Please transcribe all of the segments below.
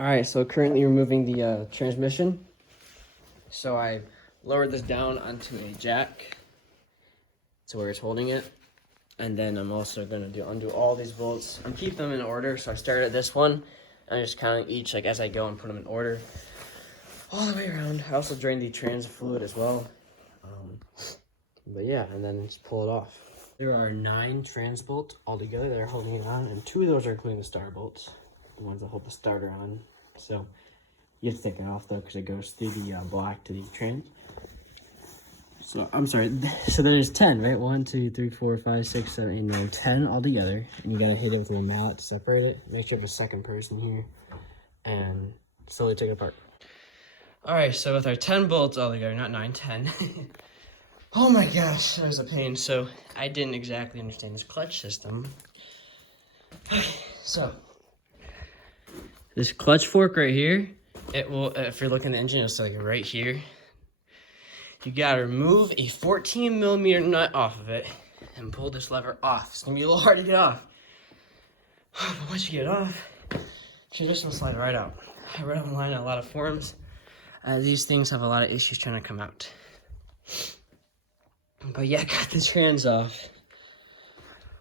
All right, so currently removing the transmission. So I lowered this down onto a jack to where it's holding it. And then I'm also gonna undo all these bolts. I'm keeping them in order. So I started at this one and I just count each like as I go and put them in order all the way around. I also drained the trans fluid as well. But yeah, and then just pull it off. There are 9 trans bolts altogether that are holding it on, and 2 of those are including the star bolts, the ones that hold the starter on. So you have to take it off though, because it goes through the block to the trans. So I'm sorry. So there's 10, right? 1, 2, 3, 4, 5, 6, 7, 8, 9, 10 altogether, and you gotta hit it with a mallet to separate it. Make sure you have a second person here, and slowly take it apart. All right. So with our 10 bolts altogether, not 9, 10. Oh my gosh, that was a pain. So I didn't exactly understand this clutch system. So this clutch fork right here, it will, if you're looking at the engine, it'll say like right here. You gotta remove a 14mm nut off of it and pull this lever off. It's gonna be a little hard to get off. But once you get it off, transmission will slide right out. I read online on a lot of forums. These things have a lot of issues trying to come out. But yeah, I got the trans off.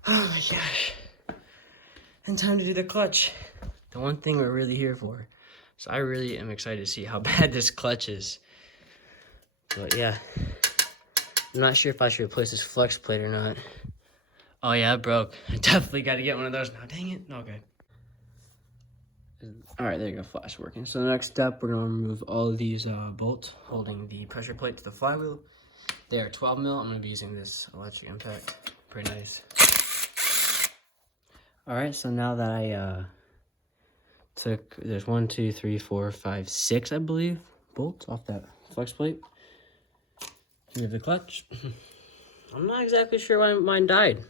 Oh my gosh. And time to do the clutch. The one thing we're really here for. So I really am excited to see how bad this clutch is. But yeah. I'm not sure if I should replace this flex plate or not. Oh yeah, it broke. I definitely got to get one of those now. Dang it. Okay. Alright, there you go. Flash working. So the next step, we're going to remove all of these bolts holding the pressure plate to the flywheel. They are 12mm. I'm going to be using this electric impact. Pretty nice. Alright, so now that I took, there's 1, 2, 3, 4, 5, 6, I believe, bolts off that flex plate. Remove the clutch. I'm not exactly sure why mine died.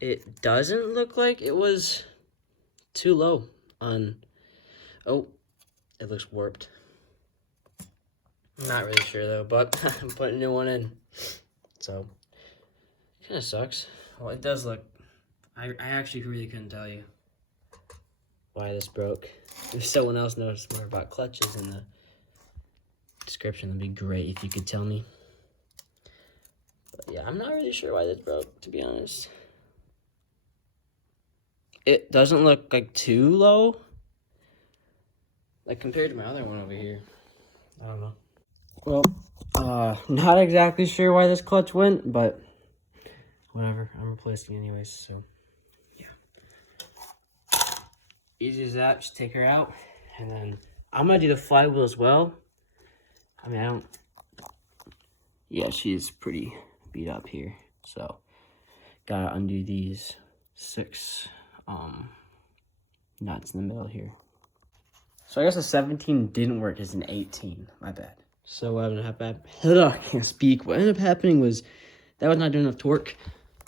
It doesn't look like it was too low on, oh, it looks warped. I'm not really sure though, but I'm putting a new one in. So, kind of sucks. Well, it does look, I actually really couldn't tell you why this broke. If someone else knows more about clutches in the description, that'd be great if you could tell me. But yeah, I'm not really sure why this broke, to be honest. It doesn't look like too low, like compared to my other one over here. I don't know. Well, not exactly sure why this clutch went, but whatever. I'm replacing it anyways, so yeah. Easy as that. Just take her out, and then I'm gonna do the flywheel as well. I mean, yeah, she's pretty beat up here, so gotta undo these 6 nuts in the middle here. So I guess a 17 didn't work as an 18. My bad. So what ended up happening? I can't speak. What ended up happening was that was not doing enough torque.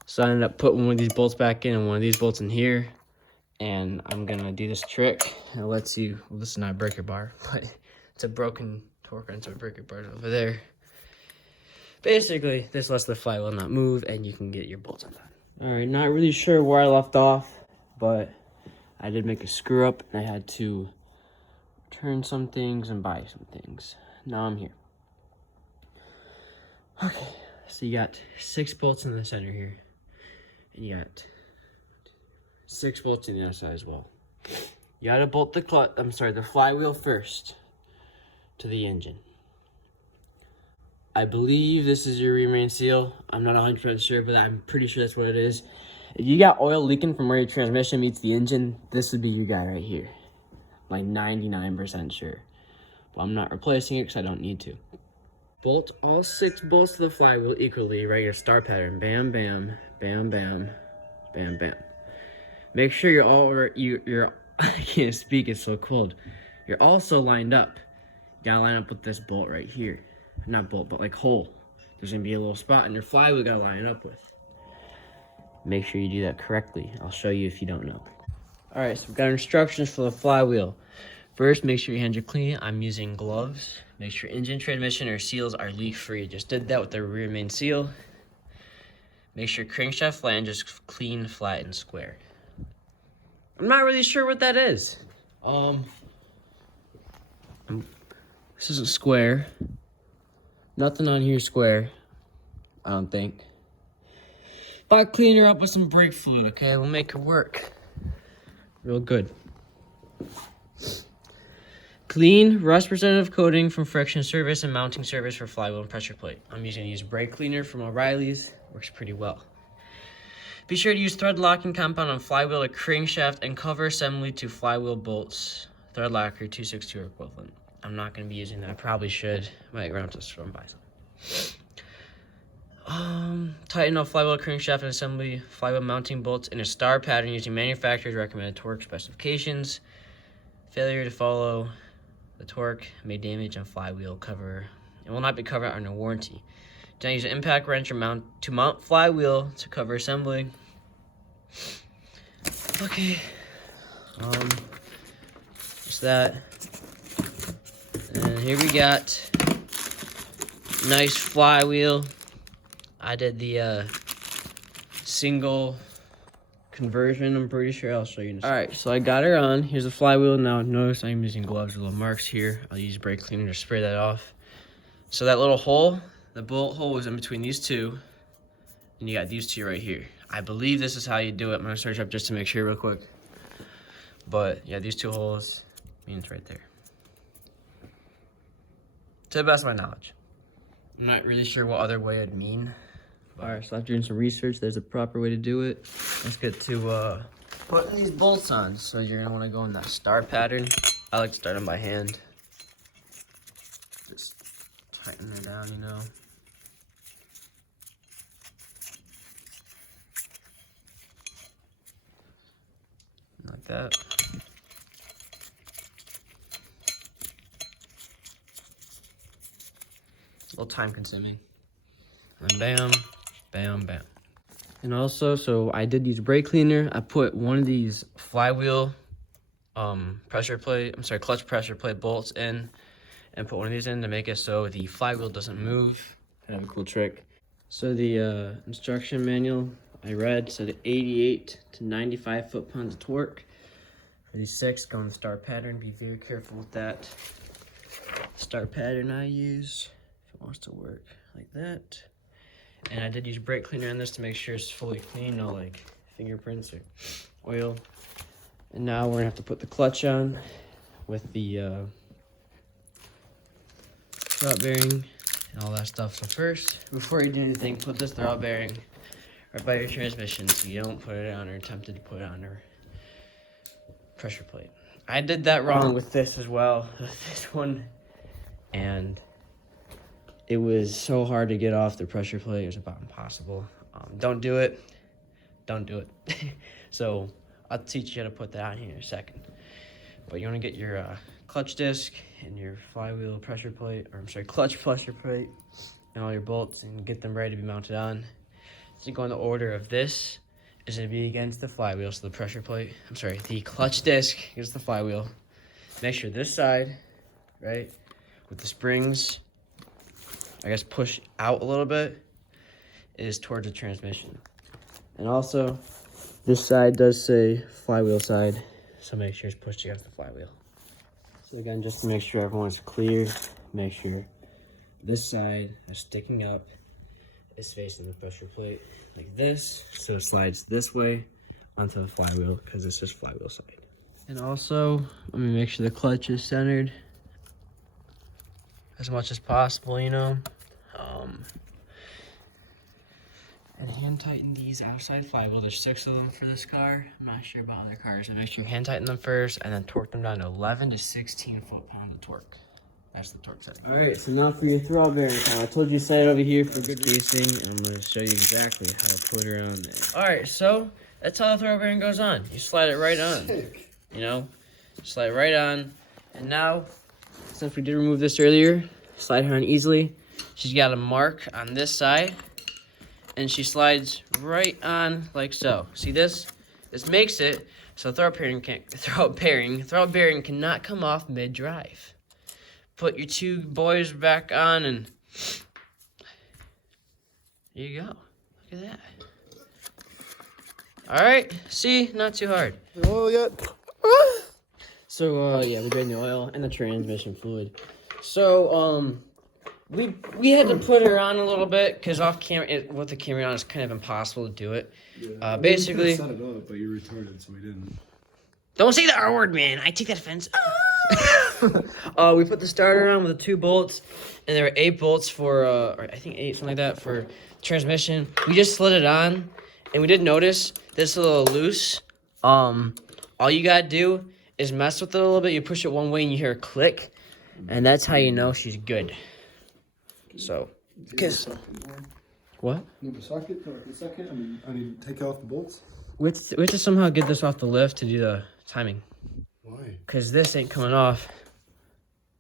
So I ended up putting one of these bolts back in and one of these bolts in here. And I'm gonna do this trick. It lets you, well, this is not a breaker bar, but it's a broken torque wrench, so a breaker bar over there. Basically, this lets the flywheel not move and you can get your bolts undone. All right, not really sure where I left off, but I did make a screw up and I had to return some things and buy some things. Now I'm here. Okay, so you got 6 bolts in the center here, and you got 6 bolts in the other side as well. You gotta bolt the flywheel first to the engine. I believe this is your remain seal. I'm not 100% sure, but I'm pretty sure that's what it is. If you got oil leaking from where your transmission meets the engine, this would be your guy right here. Like 99% sure. But I'm not replacing it because I don't need to. Bolt all 6 bolts to the flywheel equally, regular star pattern. Bam, bam, bam, bam, bam, bam. Make sure you're I can't speak, it's so cold. You're also lined up. You gotta line up with this bolt right here. Not bolt, but like hole. There's gonna be a little spot in your flywheel you gotta line it up with. Make sure you do that correctly. I'll show you if you don't know. All right, so we've got instructions for the flywheel. First, make sure your hands are clean. I'm using gloves. Make sure engine, transmission, or seals are leak-free. Just did that with the rear main seal. Make sure crankshaft flange is clean, flat, and square. I'm not really sure what that is. This isn't square. Nothing on here square, I don't think. But I'll clean her up with some brake fluid, okay? We'll make her work real good. Clean rust preservative coating from friction service and mounting service for flywheel and pressure plate. I'm using to use brake cleaner from O'Reilly's. Works pretty well. Be sure to use thread locking compound on flywheel or crankshaft and cover assembly to flywheel bolts. Thread locker 262 or equivalent. I'm not going to be using that. I probably should. Might run up to the store and buy some. Tighten up flywheel crankshaft and assembly flywheel mounting bolts in a star pattern using manufacturer's recommended torque specifications. Failure to follow the torque may damage on flywheel cover. It will not be covered under warranty. Do not use an impact wrench or mount flywheel to cover assembly. Okay. Just that. And here we got nice flywheel. I did the single conversion, I'm pretty sure. I'll show you in a second. Alright, so I got her on. Here's the flywheel. Now notice I'm using gloves with little marks here. I'll use brake cleaner to spray that off. So that little hole, the bullet hole was in between these two. And you got these two right here. I believe this is how you do it. I'm gonna search up just to make sure real quick. But yeah, these two holes means right there. To the best of my knowledge. I'm not really sure what other way it'd mean. Alright, so after doing some research, there's a proper way to do it. Let's get to putting these bolts on. So you're gonna wanna go in that star pattern. I like to start them by hand. Just tighten it down, you know. Like that. A little time consuming. And bam, bam, bam. And also, so I did use brake cleaner. I put one of these flywheel clutch pressure plate bolts in, and put one of these in to make it so the flywheel doesn't move. Kind of a cool trick. So the instruction manual I read said 88 to 95 foot-pounds of torque. For these 6, go in the star pattern. Be very careful with that star pattern I use. If it wants to work like that. And I did use brake cleaner on this to make sure it's fully clean, no like fingerprints or oil. And now we're gonna have to put the clutch on with the throttle bearing and all that stuff. So first, before you do anything, put this throttle bearing right by your transmission so you don't put it on or attempted to put it on your pressure plate. I did that wrong with this as well, with this one. And it was so hard to get off the pressure plate. It was about impossible. Don't do it. Don't do it. So I'll teach you how to put that on here in a second. But you want to get your clutch disc and your flywheel pressure plate, clutch pressure plate, and all your bolts, and get them ready to be mounted on. So you go in the order of this is going to be against the flywheel. So the clutch disc against the flywheel. Make sure this side, right, with the springs, I guess push out a little bit, is towards the transmission. And also, this side does say flywheel side, so make sure it's pushed against the flywheel. So again, just to make sure everyone's clear, make sure this side is sticking up, is facing the pressure plate like this, so it slides this way onto the flywheel, because this is flywheel side. And also, let me make sure the clutch is centered as much as possible, you know. And hand tighten these outside flywheel. There's 6 of them for this car. I'm not sure about other cars. So make sure you hand tighten them first and then torque them down to 11 to 16 foot-pounds of torque. That's the torque setting. All right, so now for your throttle bearing. I told you to set it over here for good casing, and I'm going to show you exactly how to put her on there. All right, so that's how the throttle bearing goes on. You slide it right on. You know, slide it right on. And now, since we did remove this earlier, slide her on easily. She's got a mark on this side, and she slides right on like so. See this? This makes it so throttle bearing cannot come off mid-drive. Put your 2 boys back on, and there you go. Look at that. All right, see, not too hard. Oh yeah. So yeah, we drained the oil and the transmission fluid. So we had to put her on a little bit because off camera, with the camera on, it's kind of impossible to do it. Yeah. Basically, we set it up, but you're retarded, so we didn't. Don't say the R word, man. I take that offense. We put the starter on with the 2 bolts, and there were 8 bolts for, or I think 8, something like that, for transmission. We just slid it on, and we did notice this a little loose. All you gotta do is mess with it a little bit. You push it one way, and you hear a click, and that's how you know she's good. So, because what? Move the socket for a second. I mean, take off the bolts. We have to somehow get this off the lift to do the timing. Why? Because this ain't coming off.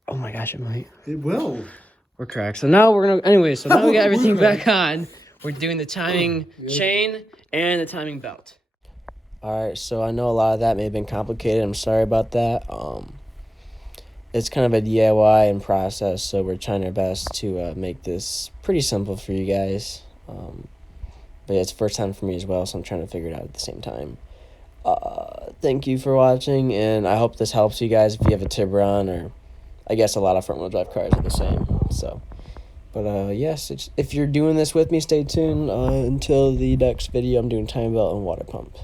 Oh my gosh, it might. It will. We're cracked. So now we're gonna. Anyway, so now we got everything back on. We're doing the timing chain and the timing belt. All right. So I know a lot of that may have been complicated. I'm sorry about that. It's kind of a DIY and process, so we're trying our best to make this pretty simple for you guys. But yeah, it's the first time for me as well, so I'm trying to figure it out at the same time. Thank you for watching, and I hope this helps you guys if you have a Tiburon, or I guess a lot of front-wheel drive cars are the same. So, but yes, if you're doing this with me, stay tuned until the next video. I'm doing time belt and water pump.